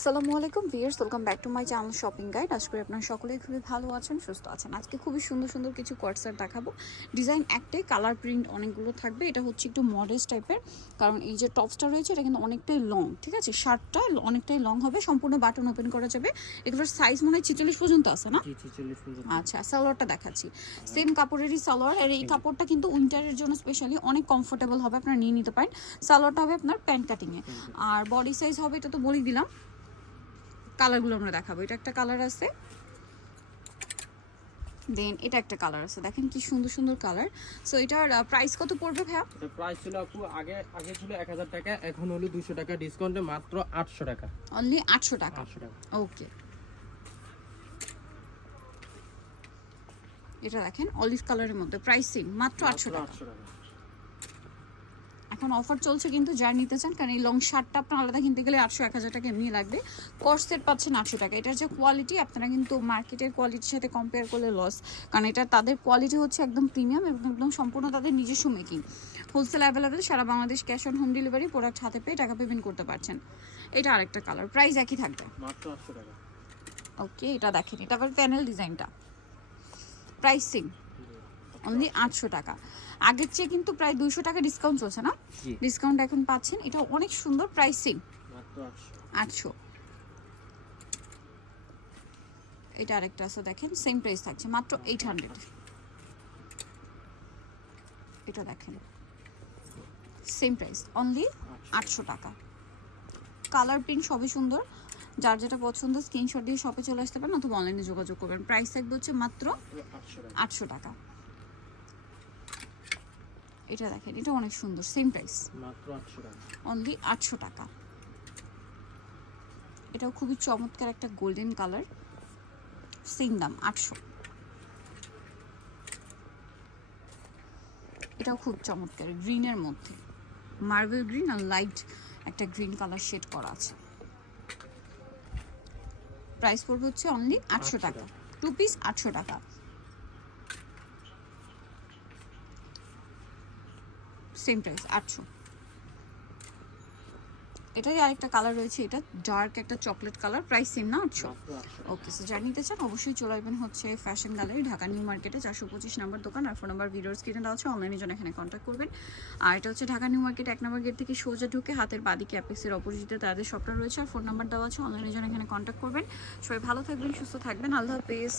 আসসালামু আলাইকুম viewers welcome back to my channel shopping guide. আজকে আপনারা সকলেই খুবই ভালো আছেন সুস্থ আছেন। আজকে খুবই সুন্দর সুন্দর কিছু কোয়ার্টসার দেখাবো। ডিজাইন একটাই কালার প্রিন্ট অনেকগুলো থাকবে। এটা হচ্ছে একটু মডেস্ট টাইপের কারণ এই যে টপসটা রয়েছে এটা কিন্তু অনেকটাই লং ঠিক আছে? শার্টটা অনেকটাই লং হবে সম্পূর্ণ বাটন ওপেন করা যাবে। এগুলোর সাইজ মনে হয় ছেচল্লিশ পর্যন্ত আছে না? আচ্ছা সালোয়ারটা দেখাচ্ছি। সেম কাপড়েরই সালোয়ার আর এই কাপড়টা কিন্তু উইন্টারের জন্য স্পেশালি অনেক কমফোর্টেবল হবে আপনারা নিয়ে নিতে পারেন। সালোয়ারটা হবে আপনার প্যান্ট কাটিংয়ে আর বডি সাইজ হবে এটা তো বলেই দিলাম। কালারগুলো আমরা দেখাবো। এটা একটা কালার আছে। দেন এটা একটা কালার আছে। দেখেন কি সুন্দর সুন্দর কালার। সো এটার প্রাইস কত পড়বে ভাইয়া? এটা প্রাইস ছিল আপু আগে আগে ছিল এক হাজার টাকা এখন হলো দুশো টাকা ডিসকাউন্টে মাত্র আটশো টাকা। অনলি আটশো টাকা? আটশো টাকা। ওকে এটা দেখেন অলিভ কালারের মধ্যে প্রাইস প্রাইসিং মাত্র আটশো টাকা। আটশো টাকা। এখন অফার চলছে কিন্তু যারা নিতে চান কারণ এই লং শার্টটা আপনার আলাদা কিনতে গেলে আটশো এক হাজার টাকা এমনি লাগবে। কর্সেট পাচ্ছেন আটশো টাকা। এটার যে কোয়ালিটি আপনারা কিন্তু মার্কেটের কোয়ালিটির সাথে কম্পেয়ার করলে লস কারণ এটা তাদের কোয়ালিটি হচ্ছে একদম প্রিমিয়াম এবং একদম সম্পূর্ণ তাদের নিজস্ব making wholesale available Sara Bangladesh cash on home delivery product হাতে পেয়ে টাকা পেমেন্ট করতে পারছেন। এটা আরেকটা কালার প্রাইস একই থাকবে। মাত্র আটশো টাকা। ওকে এটা দেখেন এটা আবার প্যানেল ডিজাইনটা প্রাইসিং অনলি আটশো টাকা। আগের চেয়ে কিন্তু প্রায় দুইশো টাকা ডিসকাউন্ট চলছে না? ডিসকাউন্ট এখন পাচ্ছেন। এটা অনেক সুন্দর প্রাইসিং আটশো। এটা আরেকটা আছে দেখেন সেম প্রাইস থাকছে মাত্র এইট হান্ড্রেড এটা দেখেন। সেম প্রাইস অনলি আটশো। টাকা। কালার প্রিন্ট সবই সুন্দর। যার যেটা পছন্দ স্ক্রিনশট দিয়ে শপে চলে আসতে পারেন অথবা অনলাইনে যোগাযোগ করবেন। প্রাইস থাকবে হচ্ছে মাত্র আটশো টাকা। এটা দেখেন এটা অনেক সুন্দর সেম প্রাইস মাত্র আটশো টাকা। অনলি আটশো টাকা। এটাও খুবই চমৎকার একটা গোল্ডেন কালার সেম দাম আটশো। এটাও খুব চমৎকার গ্রিনের মধ্যে। মার্বেল গ্রিন আর লাইট একটা গ্রিন কালার শেড করা আছে। প্রাইস পড়বে হচ্ছে অনলি আটশো টাকা। টু পিস আটশো টাকা। সেম প্রাইস আটশো। এটাই আরেকটা কালার রয়েছে, এটা ডার্ক একটা চকলেট কালার প্রাইস সেম না, আটশো? ওকে সো যারা নিতে চান, অবশ্যই চলে আসবেন হচ্ছে ফ্যাশন গ্যালারি ঢাকা নিউ মার্কেটে চারশো পঁচিশ নাম্বার দোকান, আর ফোন নাম্বার ভিডিওর স্ক্রিনে দেওয়া আছে অনলাইনের জন্য এখানে কন্ট্যাক্ট করবেন। আর এটা হচ্ছে ঢাকা নিউ মার্কেট এক নম্বর গেট থেকে সোজা ঢুকে হাতের বাদিকে অ্যাপেক্সের অপোজিটে তাদের শপটা রয়েছে, আর ফোন নাম্বার দেওয়া আছে অনলাইনের জন্য এখানে কন্ট্যাক্ট করবেন। সবাই ভালো থাকবেন, সুস্থ থাকবেন, আল্লাহ হাফেজ।